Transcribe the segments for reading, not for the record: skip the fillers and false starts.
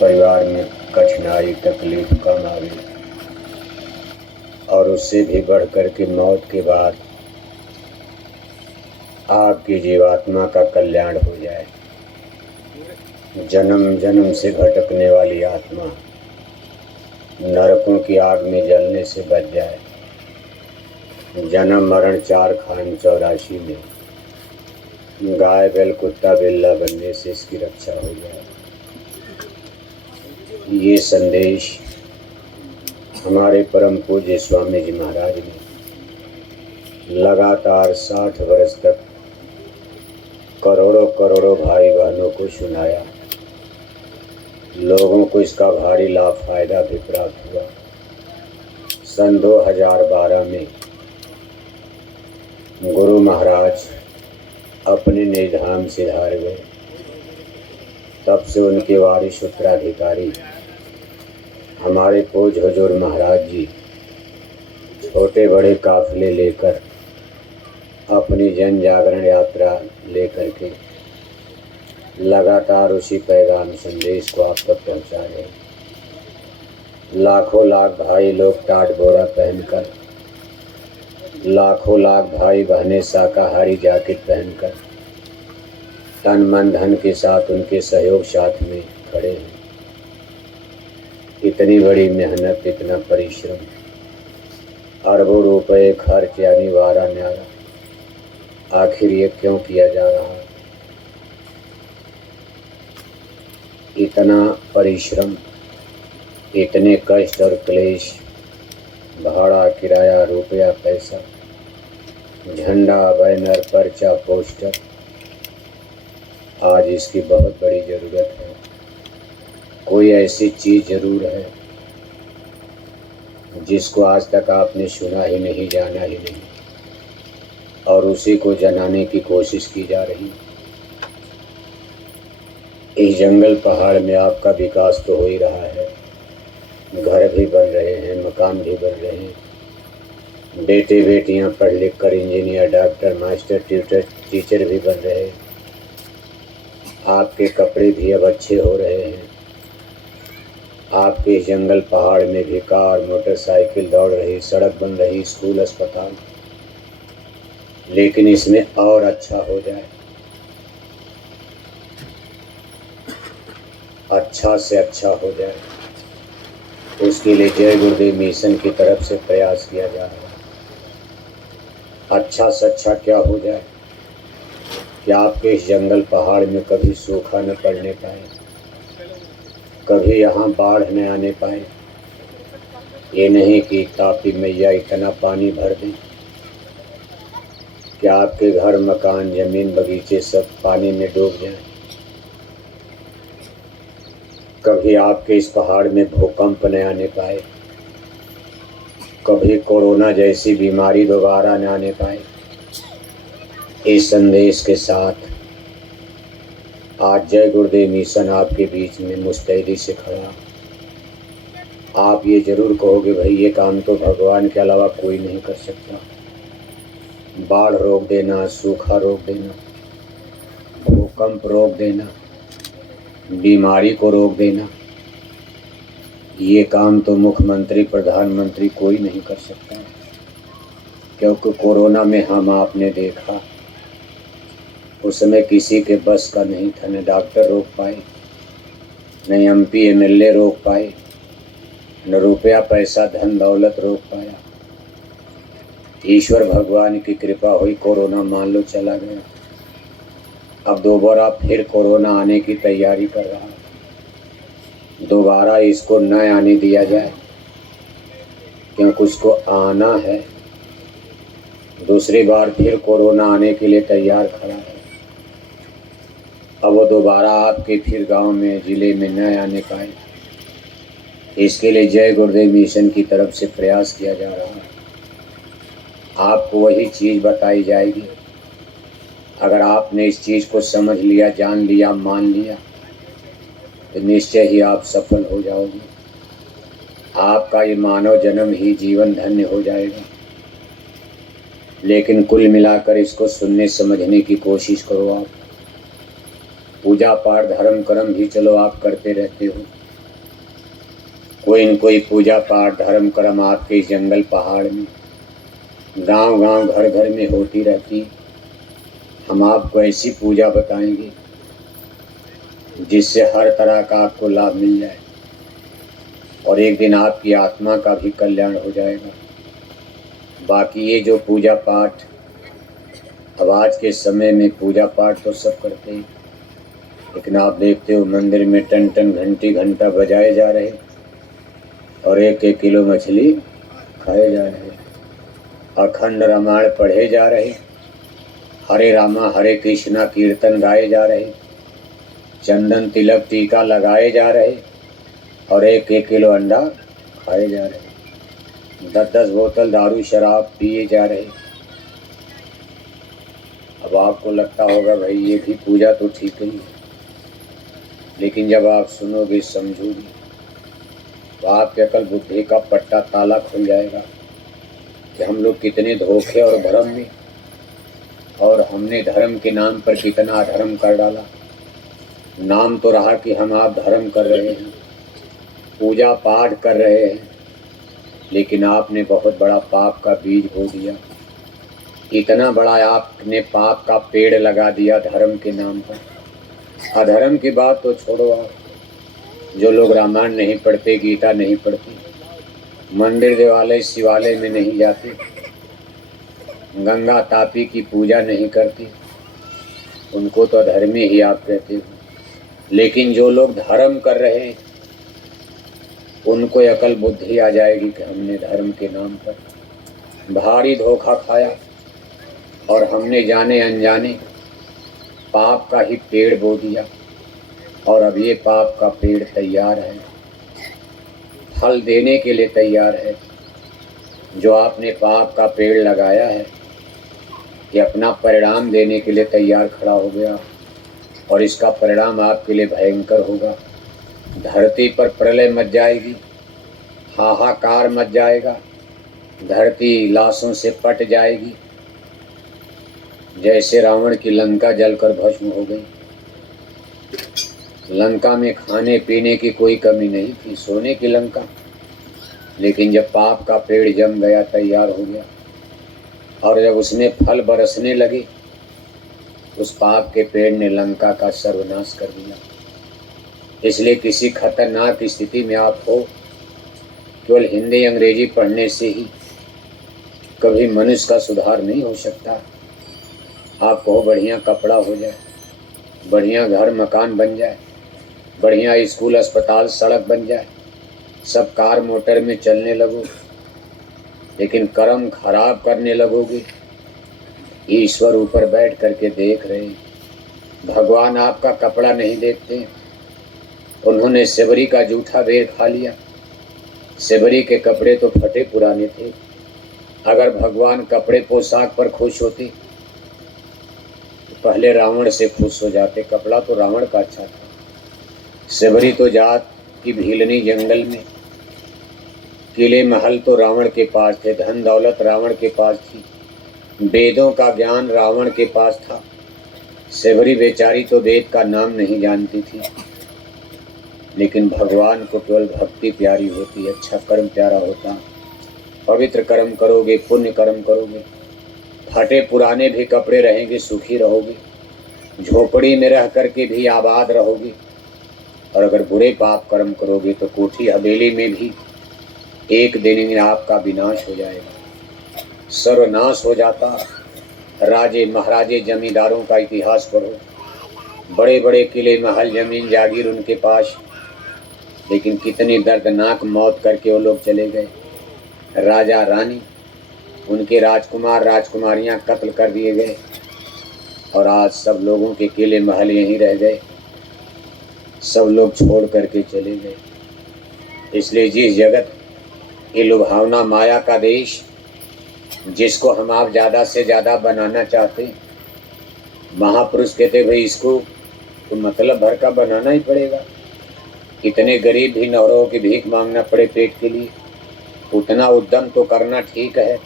परिवार में कठिनाई तकलीफ कम आवे और उससे भी बढ़ कर के मौत के बाद आपकी जीवात्मा का कल्याण हो जाए। जन्म जन्म से भटकने वाली आत्मा नरकों की आग में जलने से बच जाए। जन्म मरण 4 खान 84 में गाय बैल कुत्ता बिल्ला बनने से इसकी रक्षा हो जाए। ये संदेश हमारे परम पूज्य स्वामी जी महाराज ने लगातार 60 वर्ष तक करोड़ों करोड़ों भाई बहनों को सुनाया। लोगों को इसका भारी लाभ फायदा भी प्राप्त हुआ। सन 2012 में गुरु महाराज अपने निधाम से हार गए। तब से उनके वारिस उत्तराधिकारी हमारे पूज्य हुजूर महाराज जी छोटे बड़े काफिले लेकर अपनी जन जागरण यात्रा लेकर के लगातार उसी पैगाम संदेश को आप तक पहुँचा रहे। लाखों लाख भाई लोग टाट बोरा पहनकर, लाखों लाख भाई बहनें शाकाहारी जैकेट पहनकर तन मन धन के साथ उनके सहयोग साथ में खड़े हैं। इतनी बड़ी मेहनत, इतना परिश्रम, अरबों रुपए खर्च यानी वारा न्यारा, आखिर ये क्यों किया जा रहा है? इतना परिश्रम, इतने कष्ट और क्लेश, भाड़ा किराया रुपया पैसा, झंडा बैनर पर्चा पोस्टर, आज इसकी बहुत बड़ी ज़रूरत है। कोई ऐसी चीज़ ज़रूर है जिसको आज तक आपने सुना ही नहीं, जाना ही नहीं, और उसी को जनाने की कोशिश की जा रही। इस जंगल पहाड़ में आपका विकास तो हो ही रहा है। घर भी बन रहे हैं, मकान भी बन रहे हैं, बेटे बेटियां पढ़ लिख कर engineer, doctor, master, tutor, teacher भी बन रहे हैं। आपके कपड़े भी अब अच्छे हो रहे हैं। आपके जंगल पहाड़ में भी कार मोटरसाइकिल दौड़ रही, सड़क बन रही, स्कूल अस्पताल। लेकिन इसमें और अच्छा हो जाए, अच्छा से अच्छा हो जाए, उसके लिए जय गुरुदेव मिशन की तरफ से प्रयास किया जा रहा है। अच्छा से अच्छा क्या हो जाए कि आपके इस जंगल पहाड़ में कभी सूखा न पड़ने पाए, कभी यहाँ बाढ़ न आने पाए। ये नहीं कि तापी मैया इतना पानी भर दें कि आपके घर मकान जमीन बगीचे सब पानी में डूब जाएं। कभी आपके इस पहाड़ में भूकंप न आने पाए, कभी कोरोना जैसी बीमारी दोबारा न आने पाए। इस संदेश के साथ आज जय गुरुदेव मिशन आपके बीच में मुस्तैदी से खड़ा। आप ये जरूर कहोगे, भाई ये काम तो भगवान के अलावा कोई नहीं कर सकता। बाढ़ रोक देना, सूखा रोक देना, भूकंप रोक देना, बीमारी को रोक देना, ये काम तो मुख्यमंत्री प्रधानमंत्री कोई नहीं कर सकता। क्योंकि कोरोना में हम आपने देखा उस समय किसी के बस का नहीं था। न डॉक्टर रोक पाए, न एमपी एमएलए रोक पाए, न रुपया पैसा धन दौलत रोक पाया। ईश्वर भगवान की कृपा हुई, कोरोना मान लो चला गया। अब दोबारा फिर कोरोना आने की तैयारी कर रहा है। दोबारा इसको न आने दिया जाए, क्योंकि उसको आना है। दूसरी बार फिर कोरोना आने के लिए तैयार खड़ा है। अब वो दोबारा आपके फिर गांव में, ज़िले में न आने पाए, इसके लिए जय गुरुदेव मिशन की तरफ से प्रयास किया जा रहा है। आपको वही चीज़ बताई जाएगी। अगर आपने इस चीज़ को समझ लिया, जान लिया, मान लिया, तो निश्चय ही आप सफल हो जाओगे। आपका ये मानव जन्म ही जीवन धन्य हो जाएगा। लेकिन कुल मिलाकर इसको सुनने समझने की कोशिश करो। आप पूजा पाठ धर्म कर्म भी चलो आप करते रहते हो, कोई न कोई पूजा पाठ धर्म कर्म आपके इस जंगल पहाड़ में गांव गांव घर घर में होती रहती। हम आपको ऐसी पूजा बताएंगे जिससे हर तरह का आपको लाभ मिल जाए और एक दिन आपकी आत्मा का भी कल्याण हो जाएगा। बाकी ये जो पूजा पाठ, अब आज के समय में पूजा पाठ तो सब करते हैं, लेकिन आप देखते हो मंदिर में टन टन घंटी घंटा बजाए जा रहे और 1-1 किलो मछली खाए जा रहे, अखंड रामायण पढ़े जा रहे, हरे रामा हरे कृष्णा कीर्तन गाए जा रहे, चंदन तिलक टीका लगाए जा रहे और 1-1 किलो अंडा खाए जा रहे, 10-10 बोतल दारू शराब पिए जा रहे। अब आपको लगता होगा भाई ये भी पूजा तो ठीक ही है, लेकिन जब आप सुनोगे समझोगे तो आपके अकल बुद्धि का पट्टा ताला खुल जाएगा कि हम लोग कितने धोखे और भ्रम में, और हमने धर्म के नाम पर कितना अधर्म कर डाला। नाम तो रहा कि हम आप धर्म कर रहे हैं, पूजा पाठ कर रहे हैं, लेकिन आपने बहुत बड़ा पाप का बीज बो दिया। इतना बड़ा आपने पाप का पेड़ लगा दिया धर्म के नाम पर। अधर्म की बात तो छोड़ो, आप जो लोग रामायण नहीं पढ़ते, गीता नहीं पढ़ते, मंदिर देवालय शिवालय में नहीं जाते, गंगा तापी की पूजा नहीं करते, उनको तो अधर्मी ही आप कहते हो। लेकिन जो लोग धर्म कर रहे हैं उनको अकल बुद्धि आ जाएगी कि हमने धर्म के नाम पर भारी धोखा खाया और हमने जाने अनजाने पाप का ही पेड़ बो दिया और अब ये पाप का पेड़ तैयार है, फल देने के लिए तैयार है। जो आपने पाप का पेड़ लगाया है ये अपना परिणाम देने के लिए तैयार खड़ा हो गया और इसका परिणाम आपके लिए भयंकर होगा। धरती पर प्रलय मच जाएगी, हाहाकार मच जाएगा, धरती लाशों से पट जाएगी, जैसे रावण की लंका जलकर भस्म हो गई। लंका में खाने पीने की कोई कमी नहीं थी, सोने की लंका, लेकिन जब पाप का पेड़ जम गया, तैयार हो गया और जब उसमें फल बरसने लगे, उस पाप के पेड़ ने लंका का सर्वनाश कर दिया। इसलिए किसी खतरनाक स्थिति में आप हो, केवल हिंदी अंग्रेजी पढ़ने से ही कभी मनुष्य का सुधार नहीं हो सकता। आपको बढ़िया कपड़ा हो जाए, बढ़िया घर मकान बन जाए, बढ़िया स्कूल अस्पताल सड़क बन जाए, सब कार मोटर में चलने लगो, लेकिन कर्म खराब करने लगोगे, ईश्वर ऊपर बैठ करके देख रहे हैं। भगवान आपका कपड़ा नहीं देखते। उन्होंने सेबरी का जूठा बेर खा लिया। सेबरी के कपड़े तो फटे पुराने थे। अगर भगवान कपड़े पोशाक पर खुश होते तो पहले रावण से खुश हो जाते। कपड़ा तो रावण का अच्छा था। सेबरी तो जात की भीलनी जंगल में, किले महल तो रावण के पास थे, धन दौलत रावण के पास थी, वेदों का ज्ञान रावण के पास था। सेबरी बेचारी तो वेद का नाम नहीं जानती थी, लेकिन भगवान को केवल भक्ति प्यारी होती, अच्छा कर्म प्यारा होता। पवित्र कर्म करोगे, पुण्य कर्म करोगे, फटे पुराने भी कपड़े रहेंगे, सुखी रहोगे, झोपड़ी में रह करके भी आबाद रहोगे। और अगर बुरे पाप कर्म करोगे तो कोठी हवेली में भी एक दिन में आपका विनाश हो जाएगा, सर्वनाश हो जाता। राजे महाराजे जमींदारों का इतिहास पढ़ो, बड़े बड़े किले महल जमीन जागीर उनके पास, लेकिन कितनी दर्दनाक मौत करके वो लोग चले गए। राजा रानी, उनके राजकुमार राजकुमारियां कत्ल कर दिए गए और आज सब लोगों के किले महल यहीं रह गए, सब लोग छोड़ करके चले गए। इसलिए जिस जगत ये लुभावना माया का देश, जिसको हम आप ज़्यादा से ज़्यादा बनाना चाहते हैं, महापुरुष कहते भाई इसको तो मतलब भर का बनाना ही पड़ेगा। कितने गरीब भी नौरों की भीख मांगना पड़े पेट के लिए, उतना उद्यम तो करना ठीक है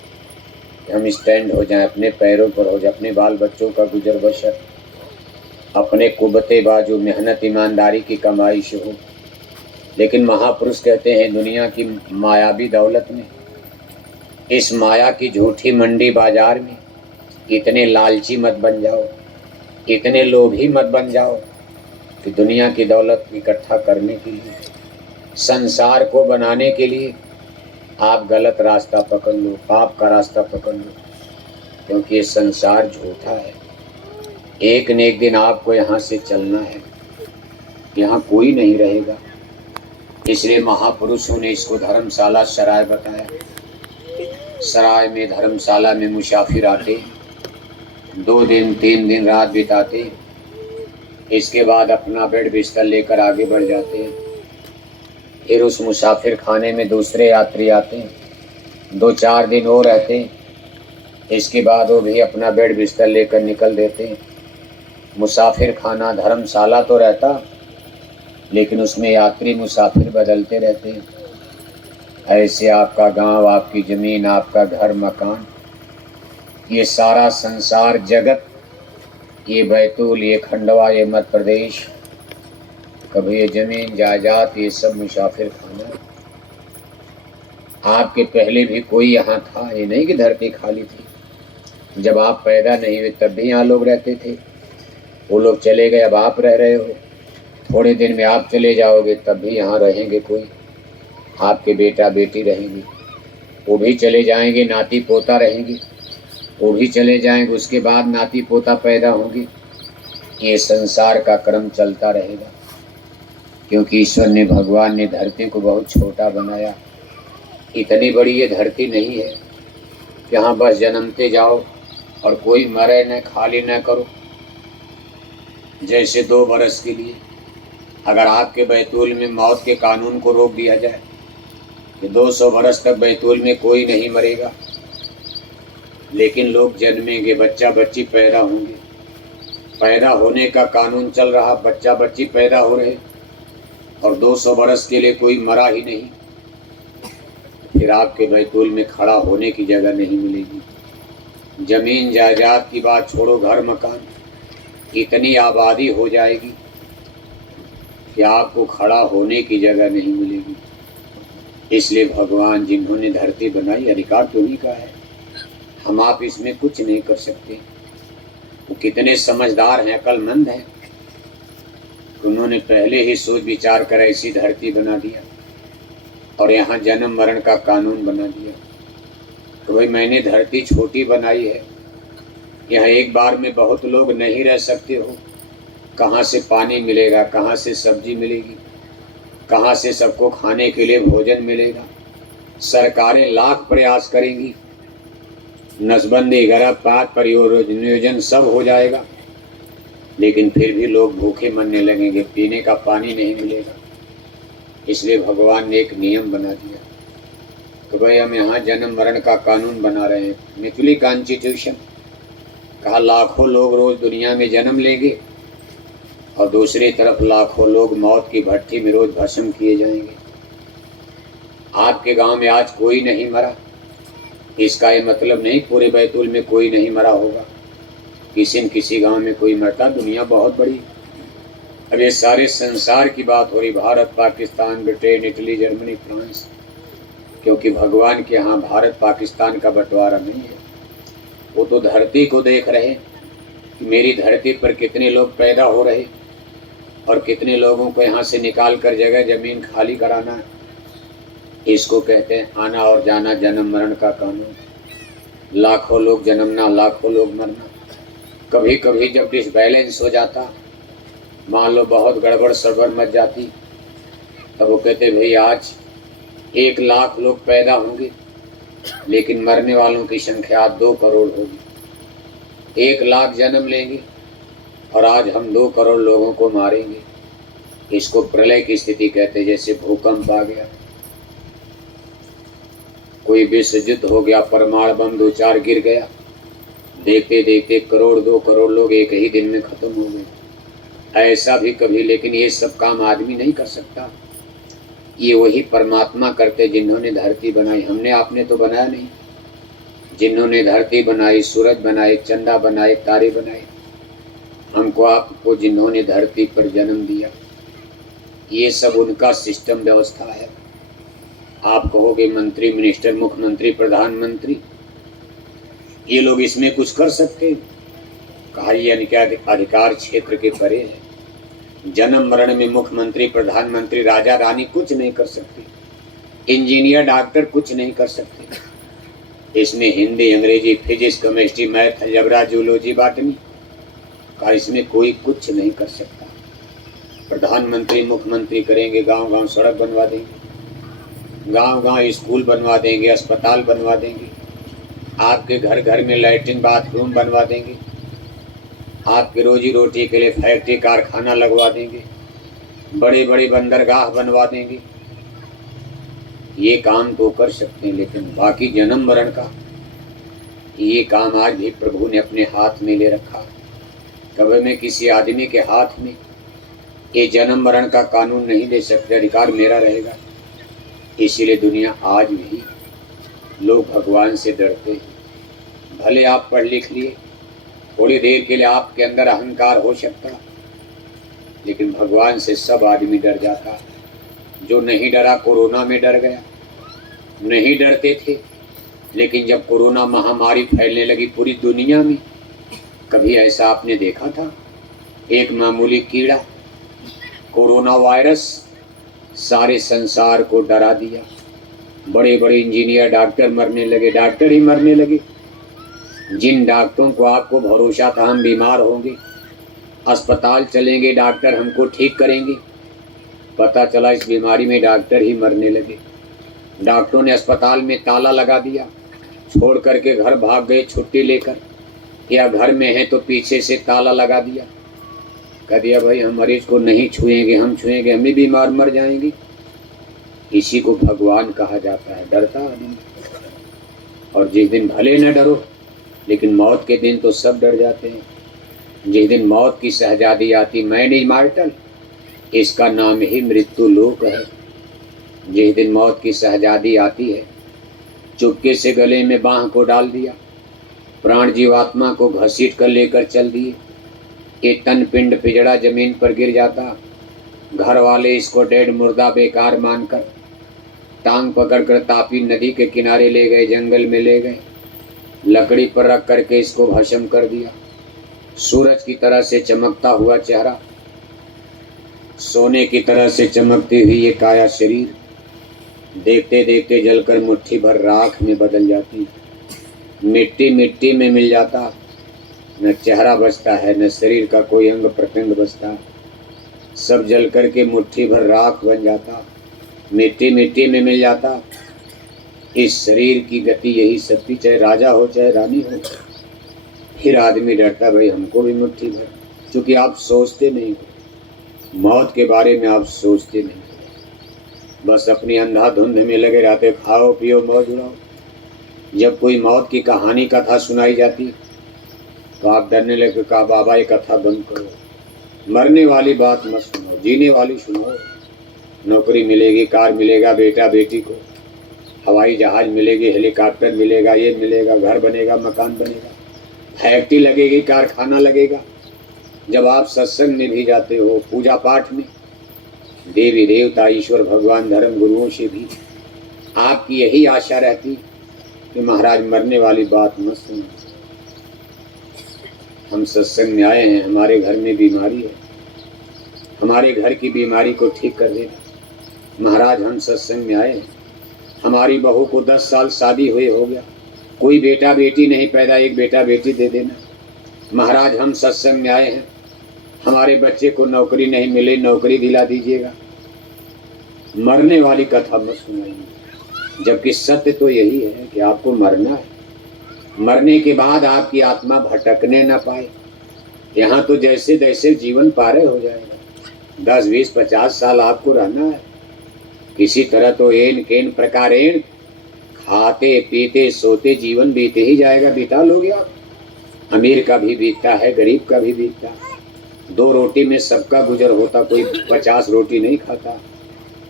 कि हम स्टैंड हो जाएं, अपने पैरों पर हो जाए, अपने बाल बच्चों का गुजर बसर, अपने कुबते बाजू मेहनत ईमानदारी की कमाई से हो। लेकिन महापुरुष कहते हैं दुनिया की मायावी दौलत में, इस माया की झूठी मंडी बाजार में इतने लालची मत बन जाओ, इतने लोभी मत बन जाओ कि दुनिया की दौलत इकट्ठा करने के लिए, संसार को बनाने के लिए आप गलत रास्ता पकड़ लो, पाप का रास्ता पकड़ लो, क्योंकि ये संसार झूठा है। एक न एक दिन आपको यहाँ से चलना है, यहाँ कोई नहीं रहेगा। इसलिए महापुरुषों ने इसको धर्मशाला सराय बताया। सराय में, धर्मशाला में मुसाफिर आते, 2 दिन 3 दिन रात बिताते, इसके बाद अपना बेड बिस्तर लेकर आगे बढ़ जाते हैं। फिर उस मुसाफिर खाने में दूसरे यात्री आते हैं, 2-4 दिन वो रहते हैं, इसके बाद वो भी अपना बेड बिस्तर लेकर निकल देते हैं। मुसाफिर खाना धर्मशाला तो रहता, लेकिन उसमें यात्री मुसाफिर बदलते रहते हैं। ऐसे आपका गांव, आपकी ज़मीन, आपका घर मकान, ये सारा संसार जगत, ये बैतूल, ये खंडवा, ये मध्य प्रदेश, कभी ये ज़मीन जायदाद, ये सब मुसाफिर खाना। आपके पहले भी कोई यहाँ था, ये नहीं कि धरती खाली थी। जब आप पैदा नहीं हुए तब भी यहाँ लोग रहते थे। वो लोग चले गए, अब आप रह रहे हो। थोड़े दिन में आप चले जाओगे, तब भी यहाँ रहेंगे कोई, आपके बेटा बेटी रहेंगे, वो भी चले जाएंगे, नाती पोता रहेंगे, वो भी चले जाएंगे, उसके बाद नाती पोता पैदा होंगे। ये संसार का क्रम चलता रहेगा, क्योंकि ईश्वर ने, भगवान ने धरती को बहुत छोटा बनाया। इतनी बड़ी ये धरती नहीं है कि यहाँ बस जन्मते जाओ और कोई मरे न, खाली न करो। जैसे 2 बरस के लिए अगर आपके बैतूल में मौत के कानून को रोक दिया जाए कि 200 बरस तक बैतूल में कोई नहीं मरेगा, लेकिन लोग जन्मेंगे, बच्चा बच्ची पैदा होंगे, पैदा होने का कानून चल रहा, बच्चा बच्ची पैदा हो रहे, और 200 बरस के लिए कोई मरा ही नहीं, फिर आपके बैतूल में खड़ा होने की जगह नहीं मिलेगी। जमीन जायदाद की बात छोड़ो, घर मकान, इतनी आबादी हो जाएगी कि आपको खड़ा होने की जगह नहीं मिलेगी। इसलिए भगवान जिन्होंने धरती बनाई, अधिकार तो उन्हीं का है, हम आप इसमें कुछ नहीं कर सकते। वो कितने समझदार हैं, अक्लमंद हैं, उन्होंने पहले ही सोच विचार कर ऐसी धरती बना दिया और यहाँ जन्म मरण का कानून बना दिया। तो भाई मैंने धरती छोटी बनाई है, यहाँ एक बार में बहुत लोग नहीं रह सकते हो, कहाँ से पानी मिलेगा, कहाँ से सब्जी मिलेगी, कहाँ से सबको खाने के लिए भोजन मिलेगा। सरकारें लाख प्रयास करेंगी, नसबंदी, गर्भपात, परियोजन सब हो जाएगा, लेकिन फिर भी लोग भूखे मरने लगेंगे, पीने का पानी नहीं मिलेगा। इसलिए भगवान ने एक नियम बना दिया तो भाई हम यहाँ जन्म मरण का कानून बना रहे हैं, मिथुली कॉन्स्टिट्यूशन। कहा लाखों लोग रोज दुनिया में जन्म लेंगे और दूसरी तरफ लाखों लोग मौत की भट्टी में रोज भस्म किए जाएंगे। आपके गांव में आज कोई नहीं मरा, इसका ये मतलब नहीं पूरे बैतूल में कोई नहीं मरा होगा, किसी न किसी गांव में कोई मरता। दुनिया बहुत बड़ी, अब ये सारे संसार की बात हो रही, Bharat, Pakistan, Britain, Italy, Germany, France, क्योंकि भगवान के यहाँ भारत पाकिस्तान का बंटवारा नहीं है। वो तो धरती को देख रहे कि मेरी धरती पर कितने लोग पैदा हो रहे और कितने लोगों को यहाँ से निकाल कर जगह ज़मीन खाली कराना है। इसको कहते हैं आना और जाना, जन्म मरण का कानून। लाखों लोग जन्मना, लाखों लोग मरना। कभी कभी जब डिसबैलेंस हो जाता, मान लो बहुत गड़बड़ सड़बड़ मच जाती, तब वो कहते भाई आज 1 लाख लोग पैदा होंगे लेकिन मरने वालों की संख्या 2 करोड़ होगी। 1 लाख जन्म लेंगे और आज हम 2 करोड़ लोगों को मारेंगे। इसको प्रलय की स्थिति कहते, जैसे भूकंप आ गया, कोई विश्व युद्ध हो गया, परमाणु बम 2-4 गिर गया, देखते देखते 1 करोड़ 2 करोड़ लोग एक ही दिन में खत्म हो गए। ऐसा भी कभी, लेकिन ये सब काम आदमी नहीं कर सकता, ये वही परमात्मा करते जिन्होंने धरती बनाई। हमने आपने तो बनाया नहीं। जिन्होंने धरती बनाई, सूरज बनाए, चंदा बनाए, तारे बनाए, हमको आपको जिन्होंने धरती पर जन्म दिया, ये सब उनका सिस्टम व्यवस्था है। आप कहोगे मंत्री, मिनिस्टर, मुख्यमंत्री, प्रधानमंत्री, ये लोग इसमें कुछ कर सकते हैं? कहा ये इनके अधिकार क्षेत्र के परे है। जन्म मरण में मुख्यमंत्री, प्रधानमंत्री, राजा रानी कुछ नहीं कर सकते, इंजीनियर, डॉक्टर कुछ नहीं कर सकते। इसमें हिंदी, अंग्रेजी, physics, chemistry, math, algebra, zoology, botany का इसमें कोई कुछ नहीं कर सकता। प्रधानमंत्री, मुख्यमंत्री करेंगे, गांव गांव सड़क बनवा देंगे, गांव गांव स्कूल बनवा देंगे, अस्पताल बनवा देंगे, आपके घर घर में लैट्रिन बाथरूम बनवा देंगे, आपके रोजी रोटी के लिए फैक्ट्री कारखाना लगवा देंगे, बड़े बड़े बंदरगाह बनवा देंगे। ये काम तो कर सकते हैं, लेकिन बाकी जन्म मरण का ये काम आज भी प्रभु ने अपने हाथ में ले रखा। कभी मैं किसी आदमी के हाथ में ये जन्म मरण का कानून नहीं दे सकते, अधिकार मेरा रहेगा। इसीलिए दुनिया आज भी लोग भगवान से डरते हैं। भले आप पढ़ लिख लिए, थोड़ी देर के लिए आपके अंदर अहंकार हो सकता, लेकिन भगवान से सब आदमी डर जाता। जो नहीं डरा कोरोना में डर गया। नहीं डरते थे, लेकिन जब कोरोना महामारी फैलने लगी पूरी दुनिया में, कभी ऐसा आपने देखा था? एक मामूली कीड़ा, कोरोना वायरस, सारे संसार को डरा दिया। बड़े बड़े इंजीनियर, डॉक्टर मरने लगे, डॉक्टर ही मरने लगे। जिन डॉक्टरों को आपको भरोसा था हम बीमार होंगे, अस्पताल चलेंगे, डॉक्टर हमको ठीक करेंगे, पता चला इस बीमारी में डॉक्टर ही मरने लगे। डॉक्टरों ने अस्पताल में ताला लगा दिया, छोड़ करके घर भाग गए छुट्टी लेकर, या घर में है तो पीछे से ताला लगा दिया, कह दिया भाई हम मरीज को नहीं छुएंगे, हम छुएंगे हमें बीमार मर जाएंगे। इसी को भगवान कहा जाता है, डरता आदमी। और जिस दिन भले न डरो, लेकिन मौत के दिन तो सब डर जाते हैं। जिस दिन मौत की शहजादी आती, मैन इमॉर्टल, इसका नाम ही मृत्यु लोक है। जिस दिन मौत की शहजादी आती है, चुपके से गले में बांह को डाल दिया, प्राण जीवात्मा को घसीट कर लेकर चल दिए, एक तन पिंड पिजड़ा जमीन पर गिर जाता। घर वाले इसको डेड मुर्दा बेकार मानकर टांग पकड़कर तापी नदी के किनारे ले गए, जंगल में ले गए, लकड़ी पर रख करके इसको भस्म कर दिया। सूरज की तरह से चमकता हुआ चेहरा, सोने की तरह से चमकती हुई ये काया शरीर, देखते देखते जलकर मुट्ठी भर राख में बदल जाती, मिट्टी मिट्टी में मिल जाता। न चेहरा बचता है, न शरीर का कोई अंग प्रत्यंग बचता, सब जल करके मुट्ठी भर राख बन जाता, मिट्टी मिट्टी में मिल जाता। इस शरीर की गति यही सबकी, चाहे राजा हो चाहे रानी हो। फिर आदमी डरता, भाई हमको भी मुट्ठी भर, क्योंकि आप सोचते नहीं हो मौत के बारे में, आप सोचते नहीं हो, बस अपनी अंधाधुंध में लगे रहते, खाओ पियो मौज उड़ाओ। जब कोई मौत की कहानी कथा सुनाई जाती तो आप डरने लगे, कहा बाबा ये कथा बंद करो, मरने वाली बात मत सुनाओ, जीने वाली सुनाओ। नौकरी मिलेगी, कार मिलेगा बेटा बेटी को, हवाई जहाज मिलेगी, हेलीकॉप्टर मिलेगा, ये मिलेगा, घर बनेगा, मकान बनेगा, फैक्ट्री लगेगी, कारखाना लगेगा। जब आप सत्संग में भी जाते हो, पूजा पाठ में, देवी देवता, ईश्वर, भगवान, धर्म गुरुओं से भी आपकी यही आशा रहती कि महाराज मरने वाली बात मत सुनो। हम सत्संग में आए हैं, हमारे घर में बीमारी है, हमारे घर की बीमारी को ठीक कर देना। महाराज हम सत्संग में आए हैं, हमारी बहू को 10 साल शादी हुए हो गया, कोई बेटा बेटी नहीं पैदा, एक बेटा बेटी दे देना। महाराज हम सत्संग में आए हैं, हमारे बच्चे को नौकरी नहीं मिली, नौकरी दिला दीजिएगा। मरने वाली कथा मत सुनाइए, जबकि सत्य तो यही है कि आपको मरना है। मरने के बाद आपकी आत्मा भटकने न पाए। यहाँ तो जैसे जैसे जीवन पारे हो जाएगा, 10, 20, 50 साल आपको रहना है। किसी तरह तो एन केन प्रकारेण खाते पीते सोते जीवन बीते ही जाएगा, बिता लोगे आप। अमीर का भी बीतता है, गरीब का भी बीतता है। 2 रोटी में सबका गुजर होता, कोई 50 रोटी नहीं खाता।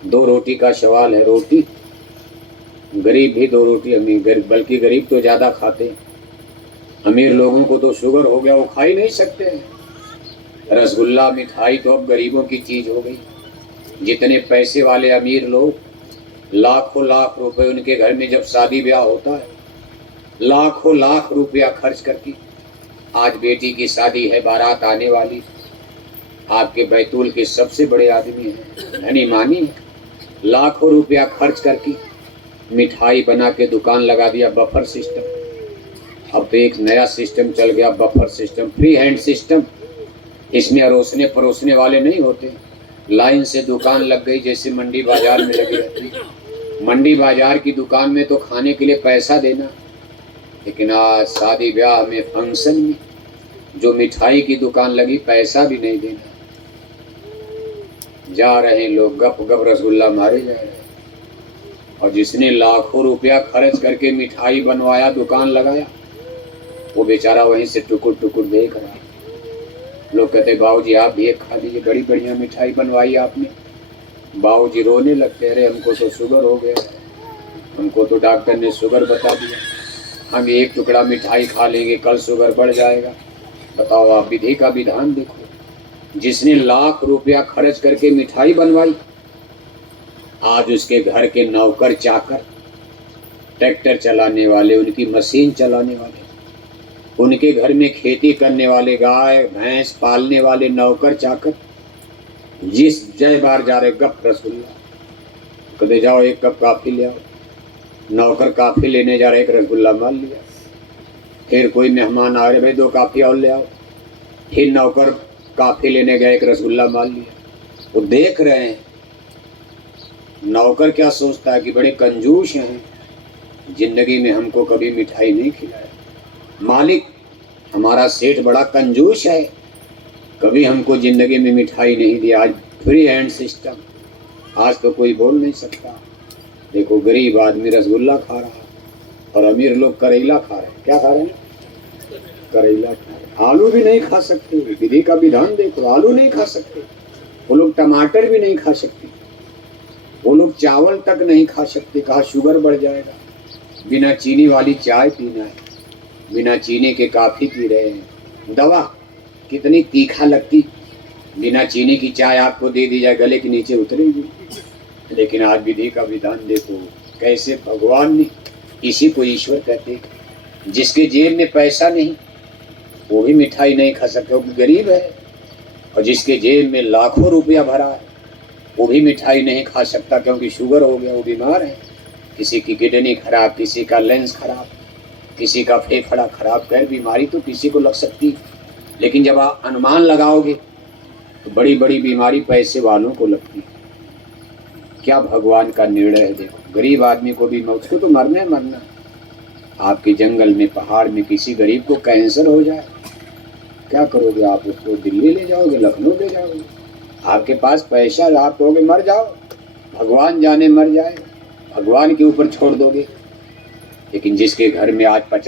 2 रोटी का सवाल है, रोटी गरीब भी 2 रोटी, अमीर बल्कि गरीब तो ज़्यादा खाते। अमीर लोगों को तो शुगर हो गया, वो खा ही नहीं सकते। रसगुल्ला मिठाई तो अब गरीबों की चीज़ हो गई। जितने पैसे वाले अमीर लोग, लाखों लाख रुपए उनके घर में जब शादी ब्याह होता है, लाखों लाख रुपया खर्च करके, आज बेटी की शादी है, बारात आने वाली, आपके बैतूल के सबसे बड़े आदमी हैं, धनी मानी है, लाखों रुपया खर्च करके मिठाई बना के दुकान लगा दिया, बफर सिस्टम। अब तो एक नया सिस्टम चल गया, buffer system, free hand system. इसमें अरोसने परोसने वाले नहीं होते, लाइन से दुकान लग गई, जैसे मंडी बाजार में लगी रहती। मंडी बाजार की दुकान में तो खाने के लिए पैसा देना, लेकिन आज शादी ब्याह में, फंक्शन में जो मिठाई की दुकान लगी, पैसा भी नहीं देना। जा रहे लोग गप गप रसगुल्ला मारे जा रहे हैं, और जिसने लाखों रुपया खर्च करके मिठाई बनवाया, दुकान लगाया, वो बेचारा वहीं से टुकुर टुकुर देख रहा है। लोग कहते बाबूजी आप भी एक खा लीजिए, बड़ी बढ़िया मिठाई बनवाई आपने। बाबूजी रोने लगते, अरे हमको तो शुगर हो गया, हमको तो डॉक्टर ने शुगर बता दिया, हम एक टुकड़ा मिठाई खा लेंगे कल शुगर बढ़ जाएगा। बताओ आप, विधि का विधान देखो। जिसने लाख रुपया खर्च करके मिठाई बनवाई, आज उसके घर के नौकर चाकर, ट्रैक्टर चलाने वाले, उनकी मशीन चलाने वाले, उनके घर में खेती करने वाले, गाय भैंस पालने वाले नौकर चाकर, जिस जय बार जा रहे गप रसगुल्ला, कदे जाओ एक कप काफ़ी ले आओ, नौकर काफ़ी लेने जा रहे, एक रसगुल्ला मान लिया। फिर कोई मेहमान आ रहे, भाई 2 काफ़ी और ले आओ, फिर नौकर काफ़ी लेने गए, एक रसगुल्ला मान लिया। वो देख रहे हैं नौकर क्या सोचता है कि बड़े कंजूस हैं, जिंदगी में हमको कभी मिठाई नहीं खिलाया, मालिक हमारा सेठ बड़ा कंजूस है, कभी हमको जिंदगी में मिठाई नहीं दिया। आज फ्री हैंड सिस्टम, आज तो कोई बोल नहीं सकता। देखो गरीब आदमी रसगुल्ला खा रहा है, और अमीर लोग करेला खा रहे हैं। क्या खा रहे हैं? करेला खा रहे हैं। आलू भी नहीं खा सकते, विधि का विधान देखो, आलू नहीं खा सकते वो लोग, टमाटर भी नहीं खा सकते वो लोग, चावल तक नहीं खा सकते, कहा शुगर बढ़ जाएगा। बिना चीनी वाली चाय पीना है, बिना चीनी के काफ़ी पी रहे हैं। दवा कितनी तीखा लगती, बिना चीनी की चाय आपको दे दी जाए, गले के नीचे उतरेगी। लेकिन आज विधि का विधान देखो, कैसे भगवान ने, इसी को ईश्वर कहते हैं। जिसके जेब में पैसा नहीं, वो भी मिठाई नहीं खा सकता, वो गरीब है। और जिसके जेब में लाखों रुपया भरा है, वो भी मिठाई नहीं खा सकता, क्योंकि शुगर हो गया, वो बीमार है। किसी की किडनी खराब, किसी का लेंस खराब, किसी का फेफड़ा खराब, खैर बीमारी तो किसी को लग सकती है, लेकिन जब आप अनुमान लगाओगे तो बड़ी बड़ी बीमारी पैसे वालों को लगती है। क्या भगवान का निर्णय है। देखो गरीब आदमी को भी, उसको तो मरना मरना। आपके जंगल में, पहाड़ में किसी गरीब को कैंसर हो जाए, क्या करोगे आप? उसको दिल्ली ले जाओगे, लखनऊ ले जाओगे? आपके पास पैसा, आप कहोगे मर जाओ, भगवान जाने मर जाए, भगवान के ऊपर छोड़ दोगे। लेकिन जिसके घर में आज 50